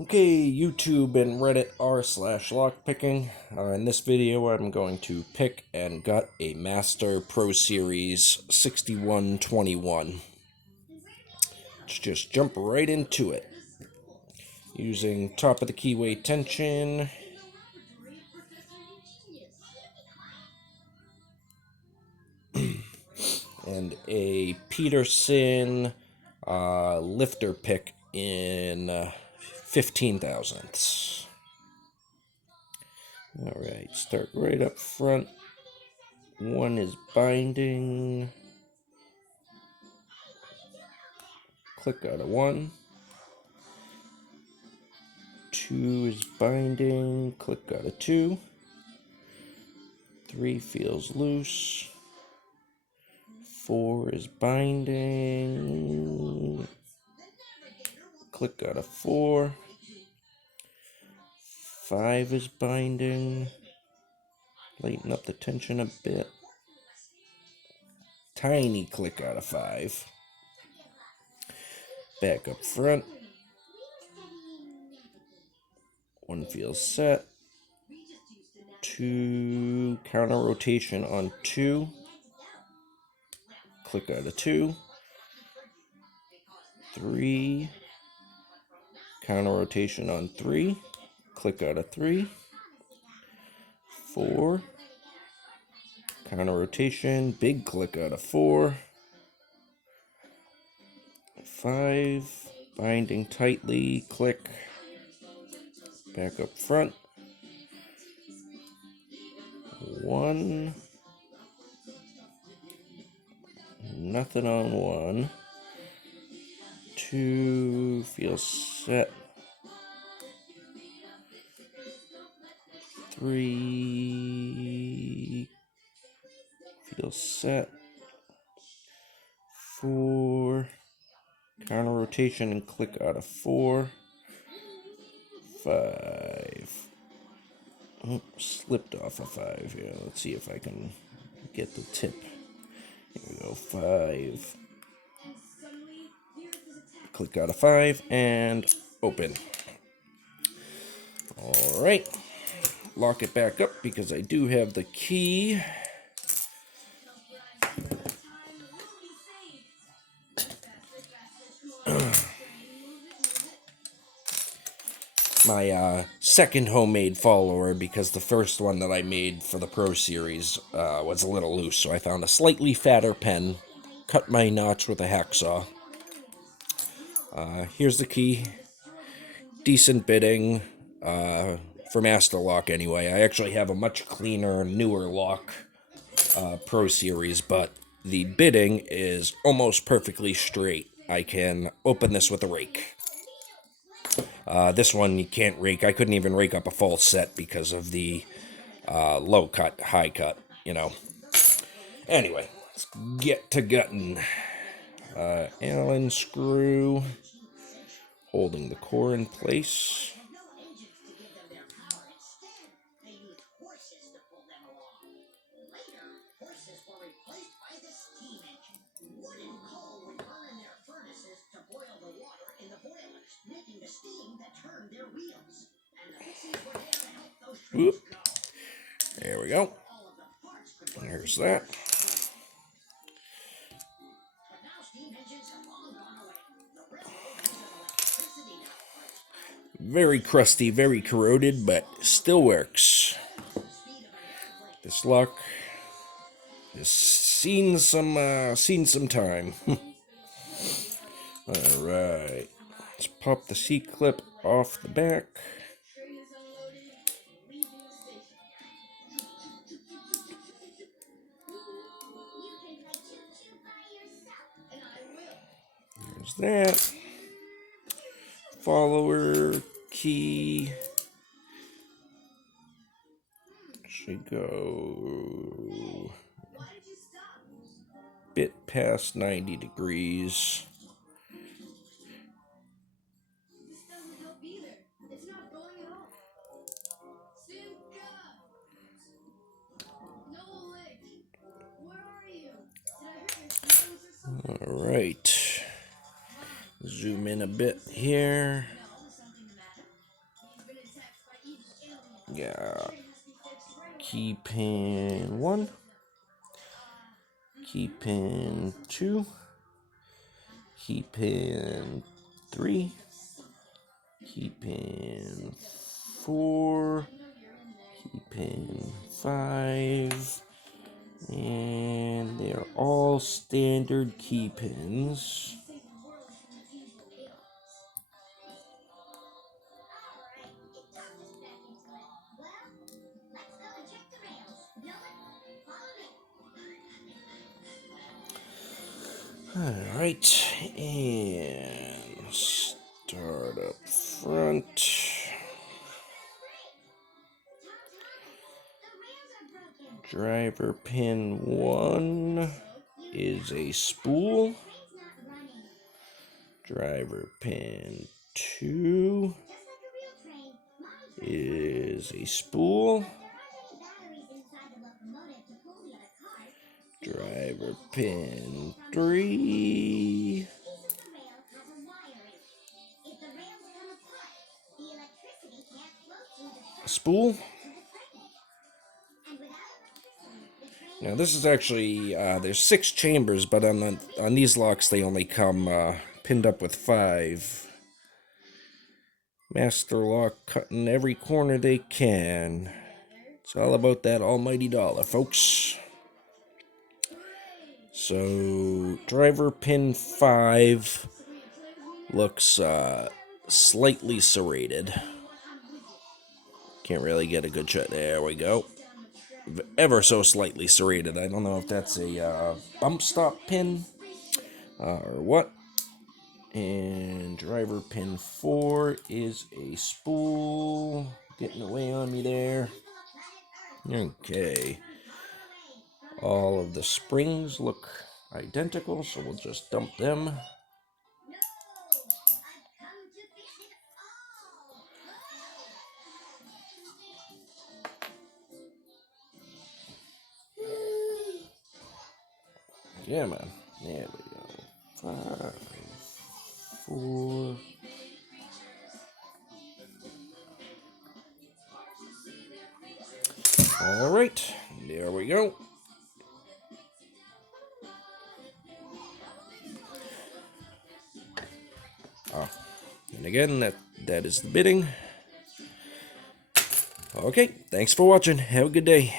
Okay, YouTube and Reddit r/lockpicking. In this video, I'm going to pick and gut a Master Pro Series 6121. Let's just jump right into it. Using top of the keyway tension. And a Peterson lifter pick in 15 thousandths. Alright, start right up front. One is binding. Click out of one. Two is binding. Click out of two. Three feels loose. Four is binding. Click out of four. Five is binding. Lighten up the tension a bit. Tiny click out of five. Back up front. One feels set. Two, counter rotation on two. Click out of two. Three, counter rotation on three. Click out of three. Four, counter rotation, big click out of four. Five, binding tightly, click. Back up front. One, nothing on one. Two, feels set. Three, feels set. Four, counter rotation and click out of four. Five. Oh, slipped off a five. Yeah, let's see if I can get the tip. Here we go. Five. Click out of five and open. All right. Lock it back up because I do have the key. My second homemade follower, because the first one that I made for the Pro Series was a little loose, so I found a slightly fatter pen, cut my notch with a hacksaw. Here's the key. Decent bidding for Master Lock anyway. I actually have a much cleaner, newer lock Pro Series, but the bidding is almost perfectly straight. I can open this with a rake. This one you can't rake. I couldn't even rake up a full set because of the low cut, high cut, you know. Anyway, let's get to gutting. Allen screw holding the core in place. Whoop. There we go. There's that. Very crusty, very corroded, but still works. This lock has seen some time. All right, let's pop the C-clip off the back. There's that. Follower key should go a bit past 90 degrees. All right. Zoom in a bit here. Yeah. Key pin 1. Key pin 2. Key pin 3. Key pin 4. Key pin 5. And they're all standard key pins. Alright, and start up front. Driver pin 1 is a spool. Driver pin 2 is a spool. Driver pin 3 spool. Now this is actually there's 6 chambers, but on these locks they only come pinned up with 5. Master lock cutting every corner they can. It's all about that almighty dollar, folks. So driver pin 5 looks slightly serrated. Can't really get a good shot. There we go. Ever so slightly serrated. I don't know if that's a bump stop pin or what. And driver pin 4 is a spool. Getting away on me there. Okay. All of the springs look identical, so we'll just dump them. Yeah, man. There we go. 5, 4. All right, there we go. Oh, and again, that is the bidding. Okay, thanks for watching. Have a good day.